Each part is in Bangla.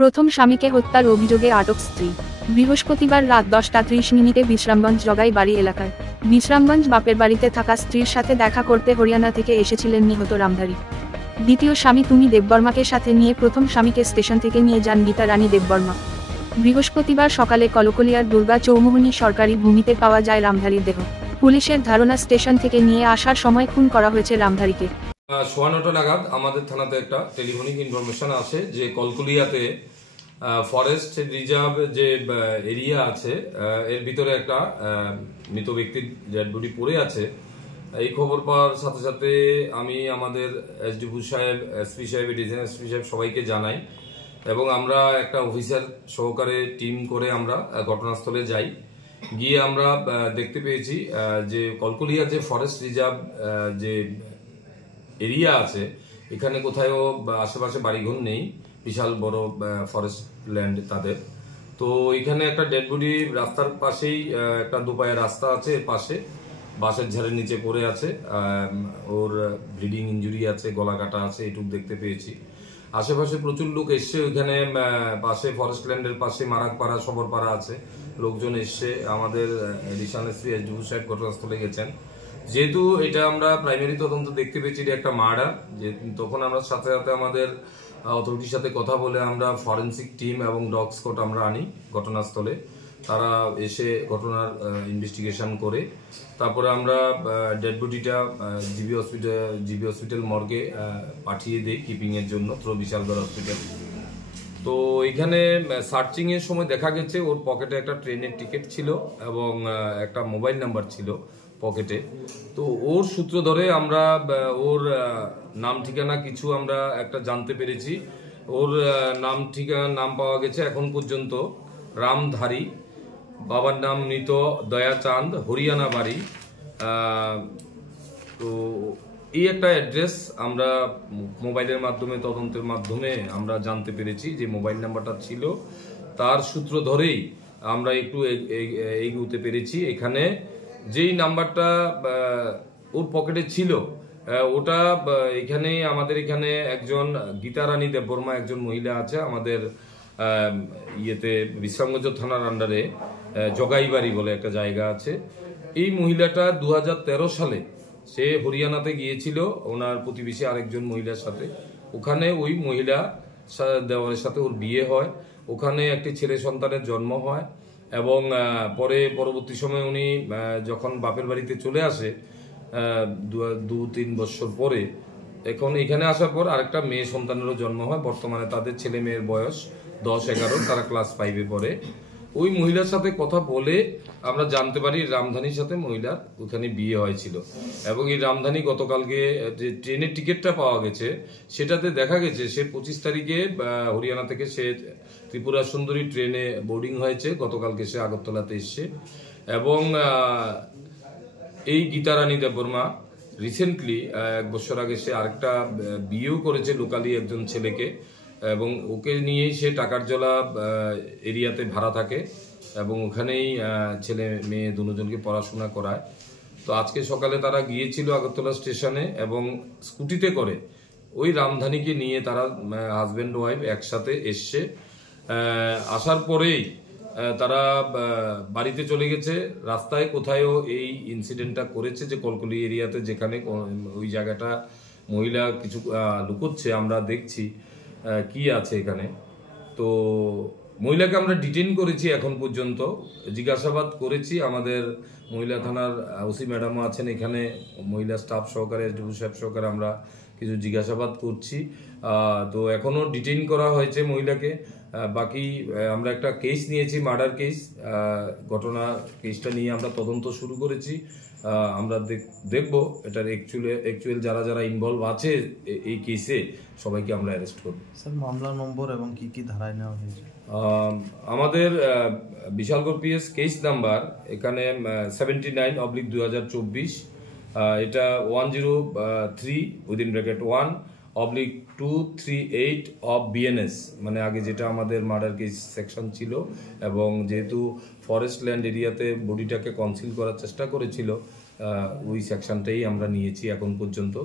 প্রথম স্বামীকে হত্যার অভিযোগে আটক স্ত্রী। বৃহস্পতিবার রাত 10:30 বিশ্রামগঞ্জ জগাই বাড়ি এলাকায় বিশ্রামগঞ্জ বাপের বাড়িতে থাকা স্ত্রীর সাথে দেখা করতে হরিয়ানা থেকে এসেছিলেন নিহত রামধারী। দ্বিতীয় স্বামী তুমি দেববর্মাকে সাথে নিয়ে প্রথম স্বামীকে স্টেশন থেকে নিয়ে যান গীতা রানী দেববর্মা। বৃহস্পতিবার সকালে কলকলিয়ার দুর্গা চৌমুহনী সরকারি ভূমিতে পাওয়া যায় রামধারীর দেহ। পুলিশের ধারণা স্টেশন থেকে নিয়ে আসার সময় খুন করা হয়েছে রামধারীকে। 9:15 নাগাদ আমাদের থানাতে একটা টেলিফোনিক ইনফরমেশন আসে যে কলকলিয়াতে ফরেস্ট রিজার্ভ যে এরিয়া আছে এর ভিতরে একটা মৃত ব্যক্তির ডেড বডি পড়ে আছে। এই খবর পাওয়ার সাথে সাথে আমি আমাদের এসডিপি সাহেব, এসপি সাহেব, ডিভিশন এসপি সাহেব সবাইকে জানাই এবং আমরা একটা অফিসার সহকারে টিম করে আমরা ঘটনাস্থলে যাই। গিয়ে আমরা দেখতে পেয়েছি যে কলকলিয়া যে ফরেস্ট রিজার্ভ যে এরিয়া আছে এখানে কোথাও আশেপাশে বাড়িঘর নেই, বিশাল বড় ফরেস্ট ল্যান্ড তাদের। তো এখানে একটা ডেড বডি রাস্তার পাশেই একটা দুপায়ে রাস্তা আছে, এর পাশে বাঁশের ঝাড়ের নিচে পড়ে আছে। ওর ব্লিডিং ইঞ্জুরি আছে, গলা কাটা আছে, এটুকু দেখতে পেয়েছি। আশেপাশে প্রচুর লোক এসছে, ওইখানে পাশে ফরেস্ট ল্যান্ডের পাশে মারাকপাড়া, সবরপাড়া আছে, লোকজন এসছে। আমাদের রিশান এসপি এসডিপি সাহেব ঘটনাস্থলে গেছেন। যেহেতু এটা আমরা প্রাইমারি তদন্ত দেখতে পেয়েছি এটা একটা মার্ডার, যে তখন আমরা সাথে সাথে আমাদের অথরিটির সাথে কথা বলে আমরা ফরেন্সিক টিম এবং ডগ স্কোয়াড আমরা আনি ঘটনাস্থলে। তারা এসে ঘটনার ইনভেস্টিগেশন করে তারপরে আমরা ডেড বডিটা জিবি হসপিটাল মর্গে পাঠিয়ে দিই কিপিং এর জন্য থ্রু বিশালগড় হসপিটাল। তো এখানে সার্চিং এর সময় দেখা গেছে ওর পকেটে একটা ট্রেনের টিকিট ছিল এবং একটা মোবাইল নাম্বার ছিল পকেটে। তো ওর সূত্র ধরে আমরা ওর নাম ঠিকানা কিছু আমরা একটা জানতে পেরেছি। ওর নাম পাওয়া গেছে এখন পর্যন্ত রামধারী, বাবার নাম মৃত দয়াচাঁদ, হরিয়ানা বাড়ি। তো এই একটা অ্যাড্রেস আমরা মোবাইলের মাধ্যমে তদন্তের মাধ্যমে আমরা জানতে পেরেছি যে মোবাইল নাম্বারটা ছিল, তার সূত্র ধরেই আমরা একটু এগোতে পেরেছি। এখানে যেই নাম্বারটা ওর পকেটে ছিল ওটা এখানে আমাদের এখানে একজন গীতা রানী দেববর্মা একজন মহিলা আছে আমাদের ইয়েতে বিশ্রামগঞ্জ থানার আন্ডারে জগাইবাড়ি বলে একটা জায়গা আছে। এই মহিলাটা 2013 সালে সে হরিয়ানাতে গিয়েছিল ওনার প্রতিবেশী আরেকজন মহিলার সাথে। ওখানে ওই মহিলা দেওয়ারের সাথে ওর বিয়ে হয়, ওখানে একটি ছেলে সন্তানের জন্ম হয় এবং পরবর্তী সময় উনি যখন বাপের বাড়িতে চলে আসে 2-3 বছর পরে, এখন এখানে আসার পর আরেকটা মেয়ে সন্তানেরও জন্ম হয়। বর্তমানে তাদের ছেলে মেয়ের বয়স 10-11, তারা ক্লাস 5-এ পড়ে। ওই মহিলার সাথে কথা বলে আমরা জানতে পারি রামধানীর সাথে মহিলার ওখানে বিয়ে হয়েছিল এবং এই রামধানী গতকালকে যে ট্রেনের টিকিটটা পাওয়া গেছে সেটাতে দেখা গেছে সে 25 তারিখে হরিয়ানা থেকে সে ত্রিপুরা সুন্দরী ট্রেনে বোর্ডিং হয়েছে, গতকালকে সে আগরতলাতে এসছে। এবং এই গীতা রানী দেববর্মা রিসেন্টলি 1 বছর আগে সে আরেকটা বিয়েও করেছে লোকালি একজন ছেলেকে এবং ওকে নিয়েই সে টাকার জলা এরিয়াতে ভাড়া থাকে এবং ওখানেই ছেলে মেয়ে দুজনকে পড়াশোনা করায়। তো আজকে সকালে তারা গিয়েছিল আগরতলা স্টেশনে এবং স্কুটিতে করে ওই রামধানীকে নিয়ে তারা হাজব্যান্ড ওয়াইফ একসাথে এসছে। আসার পরেই তারা বাড়িতে চলে গেছে। রাস্তায় কোথায়ও এই ইনসিডেন্টটা করেছে যে কলকলি এরিয়াতে, যেখানে ওই জায়গাটা মহিলা কিছু লুকোচ্ছে, আমরা দেখছি কি আছে এখানে। তো মহিলাকে আমরা ডিটেইন করেছি, এখন পর্যন্ত জিজ্ঞাসাবাদ করেছি। আমাদের মহিলা থানার ওসি ম্যাডামও আছেন এখানে, মহিলা স্টাফ সহকারে, এসডিপি সাহেব সহকারে আমরা কিছু জিজ্ঞাসাবাদ করছি। তো এখনো ডিটেইন করা হয়েছে মহিলাকে। বাকি আমরা একটা কেস নিয়েছি, মার্ডার কেস। ঘটনা কেসটা নিয়ে আমরা তদন্ত শুরু করেছি। আমরা দেখব এটার অ্যাকচুয়াল যারা ইনভলভ আছে এই কেসে সবাইকে আমরা অ্যারেস্ট করব। স্যার, মামলা নম্বর এবং কি কি ধারায় নেওয়া হয়েছে? আমাদের বিশালগড় পিএস কেস নাম্বার এখানে 79/2024। এটা 103(1)/238 অফ বিএনএস, মানে আগে যেটা আমাদের মার্ডার কেস সেকশন ছিল। এবং যেহেতু ফরেস্ট ল্যান্ড এরিয়াতে বডিটাকে কনসিল করার চেষ্টা করেছিল, ওই সেকশনটাই আমরা নিয়েছি এখন পর্যন্ত।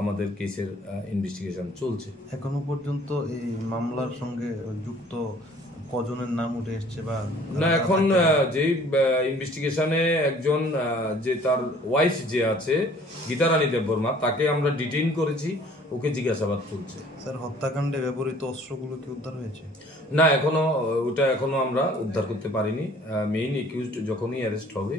আমাদের কেসের ইনভেস্টিগেশন চলছে। এখনো পর্যন্ত এই মামলার সঙ্গে যুক্ত কজনের নাম উঠে এসছে বা না, এখন যে ইনভেস্টিগেশনে একজন যে তার ওয়াইফ যে আছে গীতারানী দেববর্মা, তাকে আমরা ডিটেইন করেছি, ওকে জিজ্ঞাসাবাদ চলছে। স্যার, হত্যাকাণ্ডে ব্যবহৃত অস্ত্রগুলো কি উদ্ধার হয়েছে? না, ওটা এখনো আমরা উদ্ধার করতে পারিনি। মেইন একিউজড যখনই অ্যারেস্ট হবে